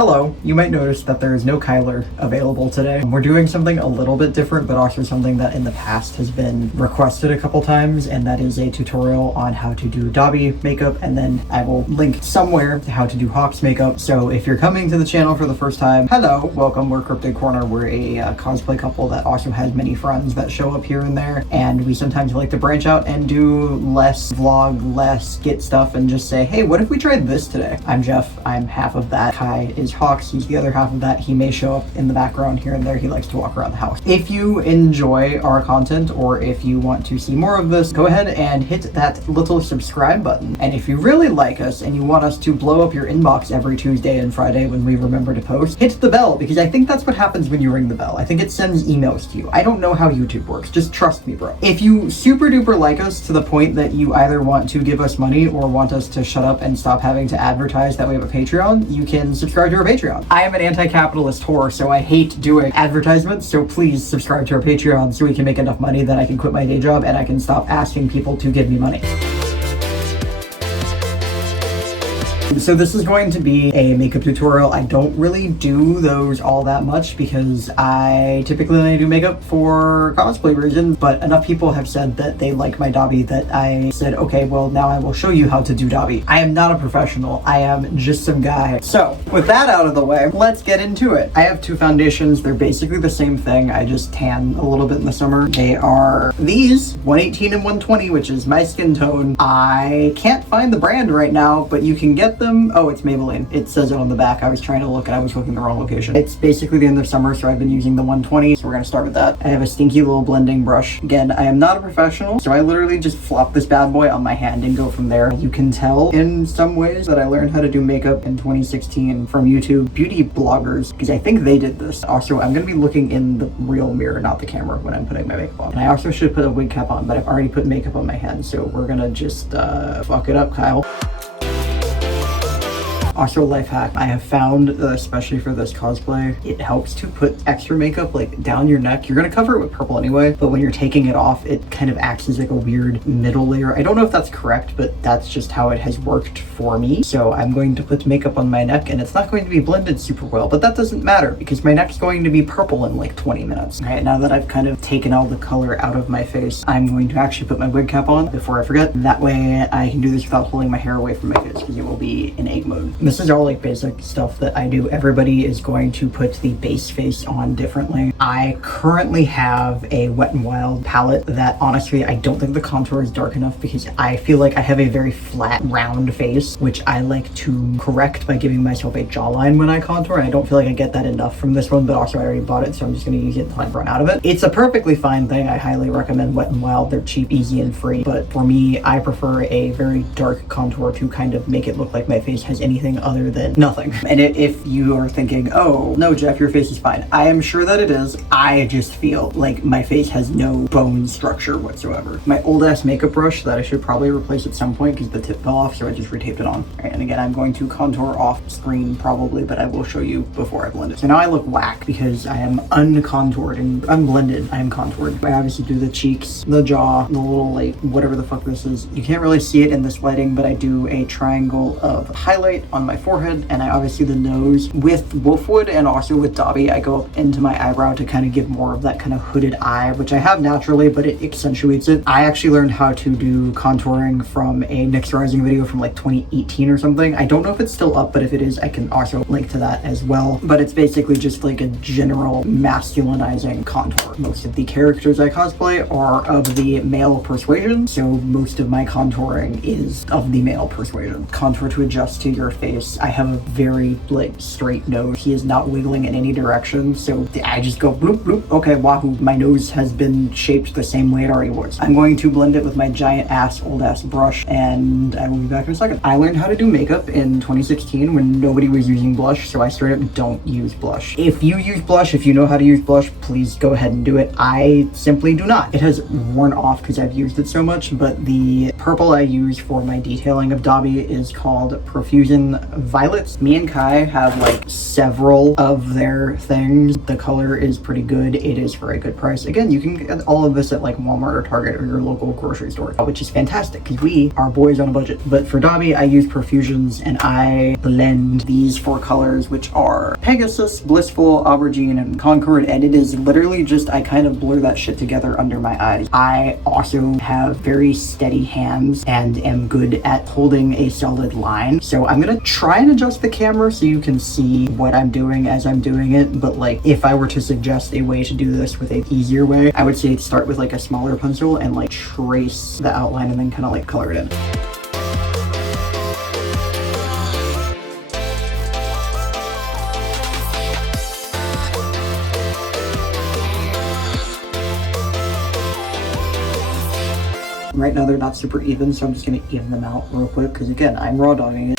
Hello, you might notice that there is no Kyler available today. We're doing something a little bit different, but also something that in the past has been requested a couple times, and that is a tutorial on how to do Dobby makeup, and then I will link somewhere to how to do Hawk's makeup. So if you're coming to the channel for the first time, hello, welcome. We're Cryptid Corner. We're a cosplay couple that also has many friends that show up here and there, and we sometimes like to branch out and do less vlog, less get stuff, and just say, hey, what if we tried this today? I'm Jeff. I'm half of that. Kai is Hawks. He's the other half of that. He may show up in the background here and there. He likes to walk around the house. If you enjoy our content, or if you want to see more of this, go ahead and hit that little subscribe button. And if you really like us and you want us to blow up your inbox every Tuesday and Friday when we remember to post, hit the bell, because I think that's what happens when you ring the bell. I think it sends emails to you. I don't know how YouTube works. Just trust me, bro. If you super duper like us to the point that you either want to give us money or want us to shut up and stop having to advertise that we have a Patreon, you can subscribe to our Patreon. I am an anti-capitalist whore, so I hate doing advertisements, so please subscribe to our Patreon so we can make enough money that I can quit my day job and I can stop asking people to give me money. So this is going to be a makeup tutorial. I don't really do those all that much because I typically only do makeup for cosplay reasons, but enough people have said that they like my Dobby that I said, okay, well now I will show you how to do Dobby. I am not a professional. I am just some guy. So with that out of the way, let's get into it. I have two foundations. They're basically the same thing. I just tan a little bit in the summer. They are these, 118 and 120, which is my skin tone. I can't find the brand right now, but you can get them. Oh, it's Maybelline. It says it on the back. I was trying to look and I was looking the wrong location. It's basically the end of summer, so I've been using the 120, so we're gonna start with that. I have a stinky little blending brush. Again, I am not a professional, so I literally just flop this bad boy on my hand and go from there. You can tell in some ways that I learned how to do makeup in 2016 from YouTube beauty bloggers, because I think they did this. Also, I'm gonna be looking in the real mirror, not the camera, when I'm putting my makeup on. And I also should put a wig cap on, but I've already put makeup on my hand, so we're gonna just fuck it up, Kyle. Also, life hack, I have found, especially for this cosplay, it helps to put extra makeup like down your neck. You're gonna cover it with purple anyway, but when you're taking it off, it kind of acts as like a weird middle layer. I don't know if that's correct, but that's just how it has worked for me. So I'm going to put makeup on my neck, and it's not going to be blended super well, but that doesn't matter because my neck's going to be purple in like 20 minutes. All right, now that I've kind of taken all the color out of my face, I'm going to actually put my wig cap on before I forget. That way I can do this without holding my hair away from my face because it will be in egg mode. This is all like basic stuff that I do. Everybody is going to put the base face on differently. I currently have a Wet n Wild palette that honestly I don't think the contour is dark enough because I feel like I have a very flat round face, which I like to correct by giving myself a jawline when I contour, and I don't feel like I get that enough from this one, but also I already bought it, so I'm just going to use it until I run out of it. It's a perfectly fine thing. I highly recommend Wet n Wild. They're cheap, easy, and free, but for me, I prefer a very dark contour to kind of make it look like my face has anything other than nothing. And if you are thinking, oh no Jeff, your face is fine, I am sure that it is. I just feel like my face has no bone structure whatsoever. My old ass makeup brush that I should probably replace at some point because the tip fell off, so I just retaped it on. All right, and again, I'm going to contour off screen probably, but I will show you before I blend it. So now I look whack because I am uncontoured and unblended. I am contoured. I obviously do the cheeks, the jaw, the little like whatever the fuck this is. You can't really see it in this lighting, but I do a triangle of highlight on my forehead, and I obviously the nose. With Wolfwood and also with Dobby, I go up into my eyebrow to kind of give more of that kind of hooded eye, which I have naturally, but it accentuates it. I actually learned how to do contouring from a Nyx Rising video from like 2018 or something. I don't know if it's still up, but if it is, I can also link to that as well. But it's basically just like a general masculinizing contour. Most of the characters I cosplay are of the male persuasion, so most of my contouring is of the male persuasion. Contour to adjust to your face. I have a very like straight nose. He is not wiggling in any direction, so I just go bloop bloop. Okay, wahoo, my nose has been shaped the same way it already was. I'm going to blend it with my giant ass old ass brush, and I will be back in a second. I learned how to do makeup in 2016 when nobody was using blush, so I straight up don't use blush. If you use blush, if you know how to use blush, please go ahead and do it. I simply do not. It has worn off because I've used it so much, but the purple I use for my detailing of Dobby is called Profusion violets. Me and Kai have like several of their things. The color is pretty good. It is for a good price. Again, you can get all of this at like Walmart or Target or your local grocery store, which is fantastic because we are boys on a budget. But for Dobby, I use Profusions and I blend these 4 colors, which are Pegasus, Blissful, Aubergine, and Concord. And it is literally just, I kind of blur that shit together under my eyes. I also have very steady hands and am good at holding a solid line. So I'm gonna try and adjust the camera so you can see what I'm doing as I'm doing it. But like, if I were to suggest a way to do this with an easier way, I would say start with like a smaller pencil and like trace the outline and then kind of like color it in. Right now they're not super even, so I'm just gonna even them out real quick because again, I'm raw dogging it.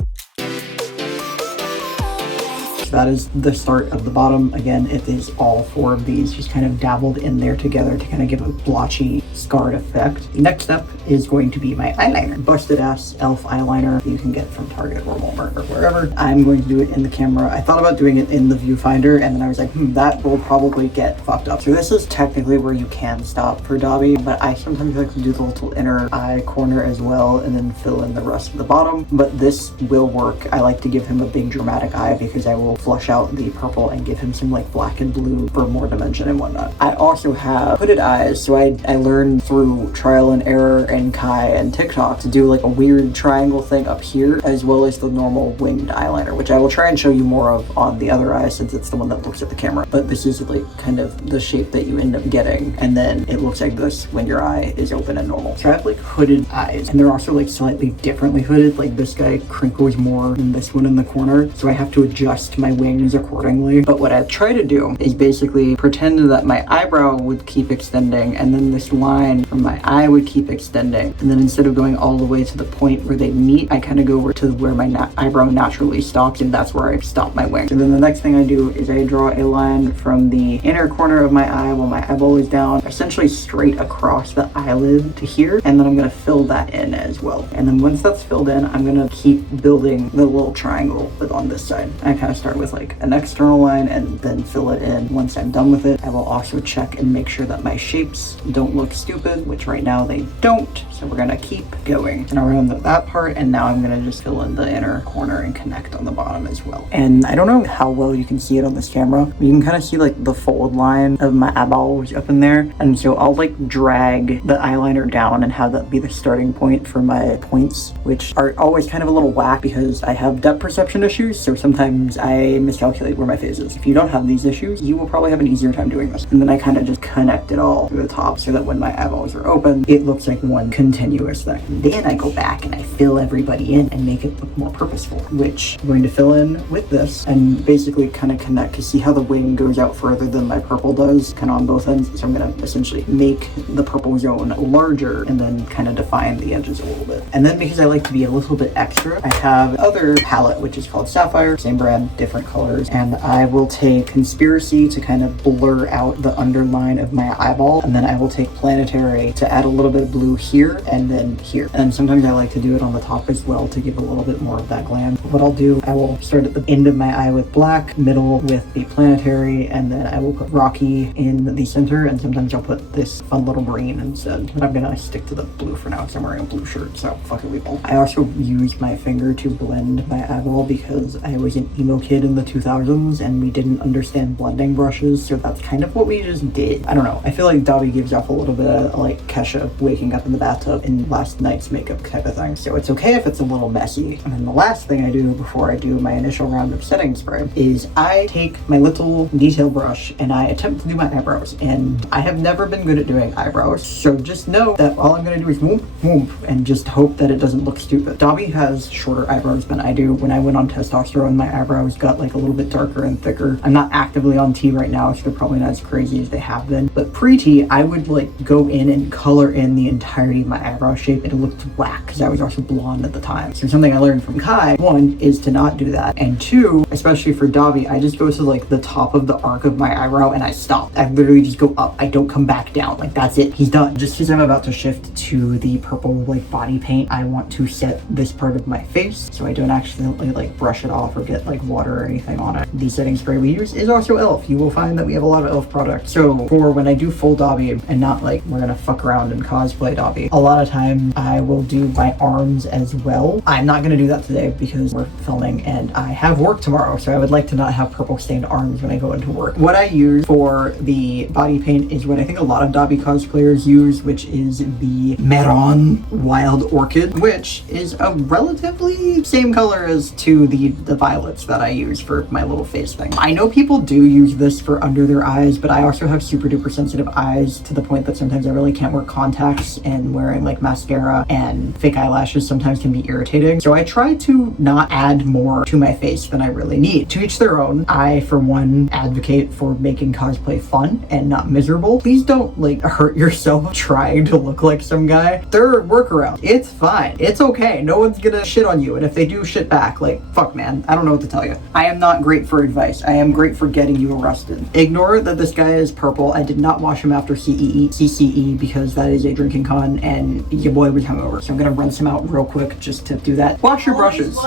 That is the start of the bottom. Again, it is all 4 of these just kind of dabbled in there together to kind of give a blotchy, scarred effect. The next step is going to be my eyeliner. Busted ass elf eyeliner you can get from Target or Walmart or wherever. I'm going to do it in the camera. I thought about doing it in the viewfinder and then I was like, that will probably get fucked up. So this is technically where you can stop for Dobby, but I sometimes like to do the little inner eye corner as well and then fill in the rest of the bottom. But this will work. I like to give him a big dramatic eye because I will flush out the purple and give him some like black and blue for more dimension and whatnot. I also have hooded eyes, so I learned through trial and error and Kai and TikTok to do like a weird triangle thing up here as well as the normal winged eyeliner, which I will try and show you more of on the other eye since it's the one that looks at the camera. But this is like kind of the shape that you end up getting, and then it looks like this when your eye is open and normal. So I have like hooded eyes, and they're also like slightly differently hooded. Like this guy crinkles more than this one in the corner, so I have to adjust my wings accordingly. But what I try to do is basically pretend that my eyebrow would keep extending and then this line from my eye would keep extending, and then instead of going all the way to the point where they meet, I kind of go over to where my eyebrow naturally stops, and that's where I stop my wing. And then the next thing I do is I draw a line from the inner corner of my eye while my eyeball is down, essentially straight across the eyelid to here, and then I'm going to fill that in as well. And then once that's filled in, I'm going to keep building the little triangle but on this side. I kind of start with like an external line and then fill it in. Once I'm done with it, I will also check and make sure that my shapes don't look stupid, which right now they don't. So we're gonna keep going and around that part, and now I'm gonna just fill in the inner corner and connect on the bottom as well. And I don't know how well you can see it on this camera. You can kind of see like the fold line of my eyeballs up in there, and so I'll like drag the eyeliner down and have that be the starting point for my points, which are always kind of a little whack because I have depth perception issues, so sometimes I miscalculate where my face is. If you don't have these issues, you will probably have an easier time doing this. And then I kind of just connect it all to the top so that when my eyeballs are open, it looks like one continuous thing. Then I go back and I fill everybody in and make it look more purposeful, which I'm going to fill in with this and basically kind of connect to see how the wing goes out further than my purple does, kind of on both ends. So I'm going to essentially make the purple zone larger and then kind of define the edges a little bit. And then because I like to be a little bit extra, I have other palette, which is called Sapphire, same brand, different colors, and I will take Conspiracy to kind of blur out the underline of my eyeball, and then I will take Planetary to add a little bit of blue here and then here. And sometimes I like to do it on the top as well to give a little bit more of that glam. What I'll do, I will start at the end of my eye with black, middle with the Planetary, and then I will put Rocky in the center, and sometimes I'll put this fun little green instead. But I'm gonna stick to the blue for now because I'm wearing a blue shirt, so fuck it, we will. I also use my finger to blend my eyeball because I was an emo kid in the 2000s and we didn't understand blending brushes, so that's kind of what we just did. I don't know, I feel like Dobby gives off a little bit of like Kesha waking up in the bathtub in last night's makeup type of thing, so it's okay if it's a little messy. And then the last thing I do before I do my initial round of setting spray is I take my little detail brush and I attempt to do my eyebrows, and I have never been good at doing eyebrows, so just know that all I'm gonna do is whoop whoop and just hope that it doesn't look stupid. Dobby has shorter eyebrows than I do. When I went on testosterone, my eyebrows got got like a little bit darker and thicker. I'm not actively on tea right now, so they're probably not as crazy as they have been. But pre-tea, I would like go in and color in the entirety of my eyebrow shape, and it looked whack because I was also blonde at the time. So something I learned from Kai, one, is to not do that. And two, especially for Dobby, I just go to like the top of the arc of my eyebrow and I stop. I literally just go up. I don't come back down. Like that's it. He's done. Just because I'm about to shift to the purple like body paint, I want to set this part of my face so I don't accidentally like brush it off or get like water or anything on it. The setting spray we use is also e.l.f. You will find that we have a lot of e.l.f. products. So for when I do full Dobby and not like we're gonna fuck around and cosplay Dobby, a lot of time I will do my arms as well. I'm not gonna do that today because we're filming and I have work tomorrow, so I would like to not have purple stained arms when I go into work. What I use for the body paint is what I think a lot of Dobby cosplayers use, which is the Meron Wild Orchid, which is a relatively same color as to the violets that I use for my little face thing. I know people do use this for under their eyes, but I also have super duper sensitive eyes to the point that sometimes I really can't wear contacts, and wearing like mascara and fake eyelashes sometimes can be irritating. So I try to not add more to my face than I really need. To each their own. I, for one, advocate for making cosplay fun and not miserable. Please don't like hurt yourself trying to look like some guy. There are workarounds. It's fine. It's okay. No one's gonna shit on you, and if they do shit back, like, fuck man, I don't know what to tell you. I am not great for advice. I am great for getting you arrested. Ignore that this guy is purple. I did not wash him after CCE because that is a drinking con and your boy was hungover. So I'm gonna rinse him out real quick just to do that. Wash your brushes.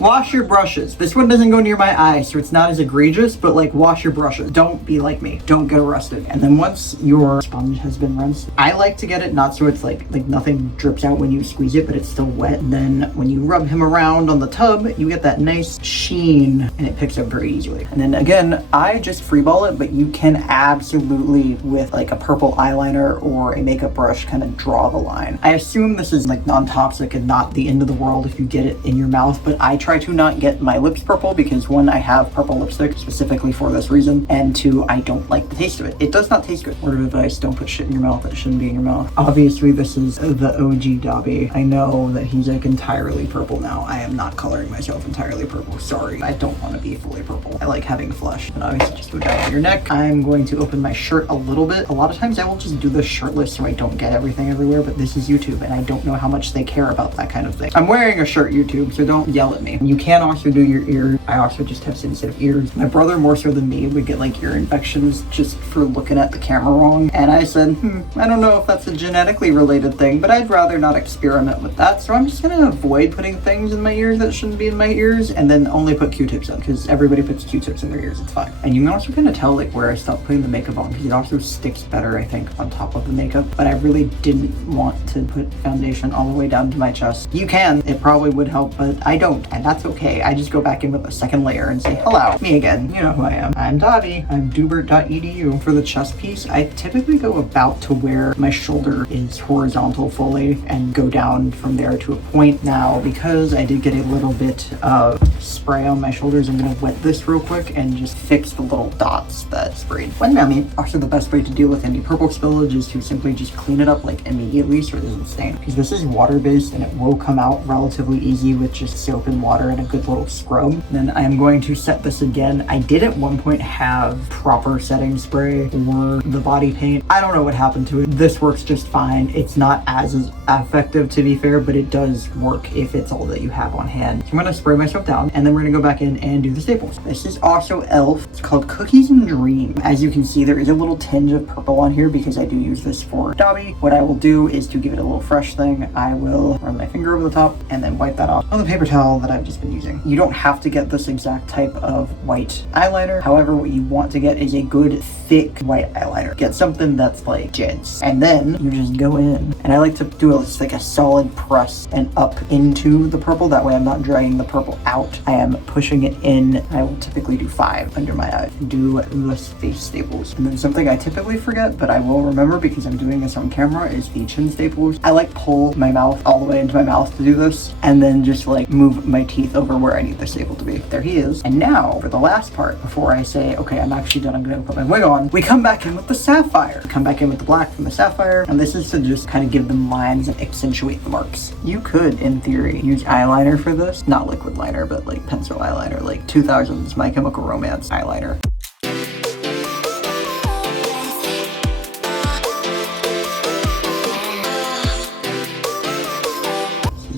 Wash your brushes. This one doesn't go near my eye, so it's not as egregious, but like wash your brushes. Don't be like me. Don't get arrested. And then once your sponge has been rinsed, I like to get it not so it's like nothing drips out when you squeeze it, but it's still wet. And then when you rub him around on the tub, you get that nice sheen and it picks up very easily. And then again, I just freeball it, but you can absolutely with like a purple eyeliner or a makeup brush kind of draw the line. I assume this is like non-toxic and not the end of the world if you get it in your mouth, but I try to not get my lips purple because one, I have purple lipstick specifically for this reason, and two, I don't like the taste of it. It does not taste good. Word of advice, don't put shit in your mouth that shouldn't be in your mouth. Obviously this is the OG Dobby. I know that he's like entirely purple now. I am not coloring myself entirely purple. Sorry, I don't want to be fully purple. I like having flesh. And obviously just go down your neck. I'm going to open my shirt a little bit. A lot of times I will just do this shirtless so I don't get everything everywhere, but this is YouTube and I don't know how much they care about that kind of thing. I'm wearing a shirt, YouTube, so don't yell at me. You can also do your ears. I also just have sensitive ears. My brother, more so than me, would get like ear infections just for looking at the camera wrong. And I said, I don't know if that's a genetically related thing, but I'd rather not experiment with that. So I'm just gonna avoid putting things in my ears that shouldn't be in my ears, and then only put Q-tips in, because everybody puts Q-tips in their ears, it's fine. And you can also kind of tell like where I stopped putting the makeup on, because it also sticks better, I think, on top of the makeup. But I really didn't want to put foundation all the way down to my chest. You can, it probably would help, but I don't, and that's okay. I just go back in with a second layer and say, hello, me again. You know who I am. I'm Dobby. I'm dubert.edu. For the chest piece, I typically go about to where my shoulder is horizontal fully and go down from there to a point. Now, because I did get a little bit of spray on my shoulders, I'm gonna wet this real quick and just fix the little dots that sprayed. When I also the best way to deal with any purple spillage is to simply just clean it up like immediately so it doesn't stain. Because this is water-based and it will come out relatively easy with just soap and water and a good little scrub. Then I am going to set this again. I did at one point have proper setting spray for the body paint. I don't know what happened to it. This works just fine. It's not as effective, to be fair, but it does work if it's all that you have on hand. So I'm gonna spray myself down and then we're gonna go back in and do the staples. This is also e.l.f. It's called Cookies and Dream. As you can see, there is a little tinge of purple on here because I do use this for Dobby. What I will do is to give it a little fresh thing, I will run my finger over the top and then wipe that off on the paper towel that I've just been using. You don't have to get this exact type of white eyeliner. However, what you want to get is a good thick white eyeliner. Get something that's like Jed's. And then you just go in. And I like to do like a solid press and up into the purple. That way I'm not dragging the purple out. I am pushing it in. I will typically do 5 under my eye. Do the face staples. And then something I typically forget, but I will remember because I'm doing this on camera, is the chin staples. I like pull my mouth all the way into my mouth to do this, and then just like move my teeth over where I need the staple to be. There he is. And now for the last part, before I say, okay, I'm actually done, I'm gonna put my wig on, we come back in with the sapphire. Come back in with the black from the sapphire, and this is to just kind of give them lines and accentuate the marks. You could, in theory, use eyeliner for this. Not liquid liner, but like pencil eyeliner, like 2000s My Chemical Romance eyeliner.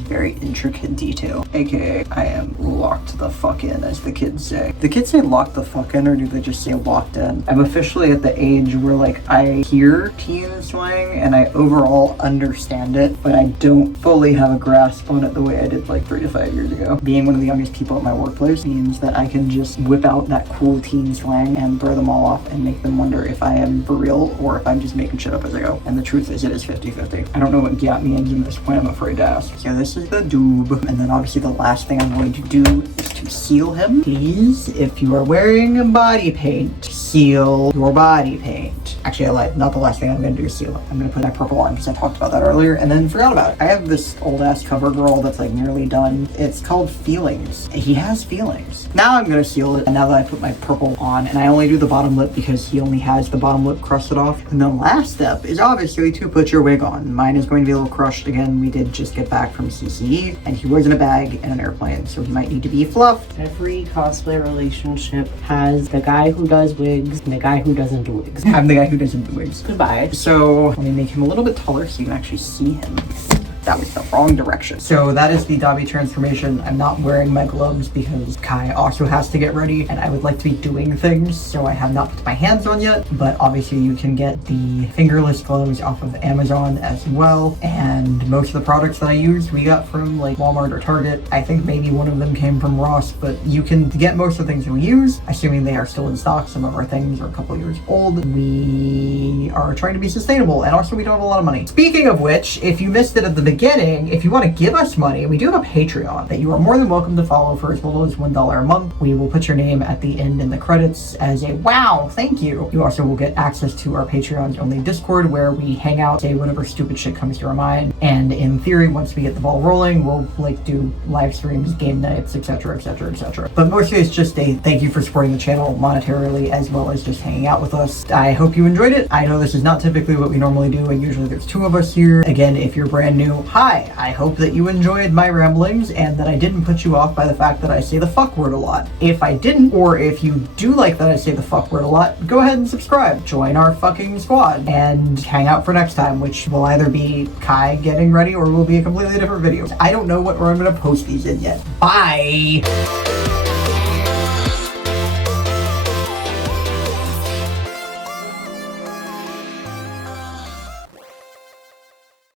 Very intricate detail, aka I am locked the fuck in, as the kids say. The kids say locked the fuck in, or do they just say locked in? I'm officially at the age where like I hear teen slang and I overall understand it, but I don't fully have a grasp on it the way I did like 3 to 5 years ago. Being one of the youngest people at my workplace means that I can just whip out that cool teen slang and throw them all off and make them wonder if I am for real or if I'm just making shit up as I go. And the truth is, it is 50-50. I don't know what got me into this point, I'm afraid to ask. So this is the doob, and then obviously the last thing I'm going to do is to seal him. Please, if you are wearing body paint, seal your body paint. Actually, I lied. Not the last thing I'm going to do is seal it. I'm going to put my purple on because I talked about that earlier and then forgot about it. I have this old ass CoverGirl that's like nearly done. It's called Feelings. He has feelings. Now I'm going to seal it, and now that I put my purple on, and I only do the bottom lip because he only has the bottom lip crusted off. And the last step is obviously to put your wig on. Mine is going to be a little crushed. Again, we did just get back from CCE, and he was in a bag in an airplane, so he might need to be fluffed. Every cosplay relationship has the guy who does wigs and the guy who doesn't do wigs. I'm the guy who doesn't do wigs. Goodbye. So let me make him a little bit taller so you can actually see him. That was the wrong direction. So that is the Dobby transformation. I'm not wearing my gloves because Kai also has to get ready and I would like to be doing things, so I have not put my hands on yet, but obviously you can get the fingerless gloves off of Amazon as well, and most of the products that I use we got from like Walmart or Target. I think maybe one of them came from Ross, but you can get most of the things that we use, assuming they are still in stock. Some of our things are a couple years old. We are trying to be sustainable, and also we don't have a lot of money. Speaking of which, if you missed it at the beginning, if you want to give us money, we do have a Patreon that you are more than welcome to follow for as little as $1 a month. We will put your name at the end in the credits as a wow, thank you. You also will get access to our Patreon's only Discord, where we hang out, say whatever stupid shit comes to our mind, and in theory, once we get the ball rolling, we'll like do live streams, game nights, etc, etc, etc. But mostly it's just a thank you for supporting the channel monetarily, as well as just hanging out with us. I hope you enjoyed it. I know this is not typically what we normally do, and usually there's 2 of us here. Again, if you're brand new, hi, I hope that you enjoyed my ramblings and that I didn't put you off by the fact that I say the fuck word a lot. If I didn't, or if you do like that I say the fuck word a lot, go ahead and subscribe. Join our fucking squad and hang out for next time, which will either be Kai getting ready or will be a completely different video. I don't know what order I'm gonna post these in yet. Bye!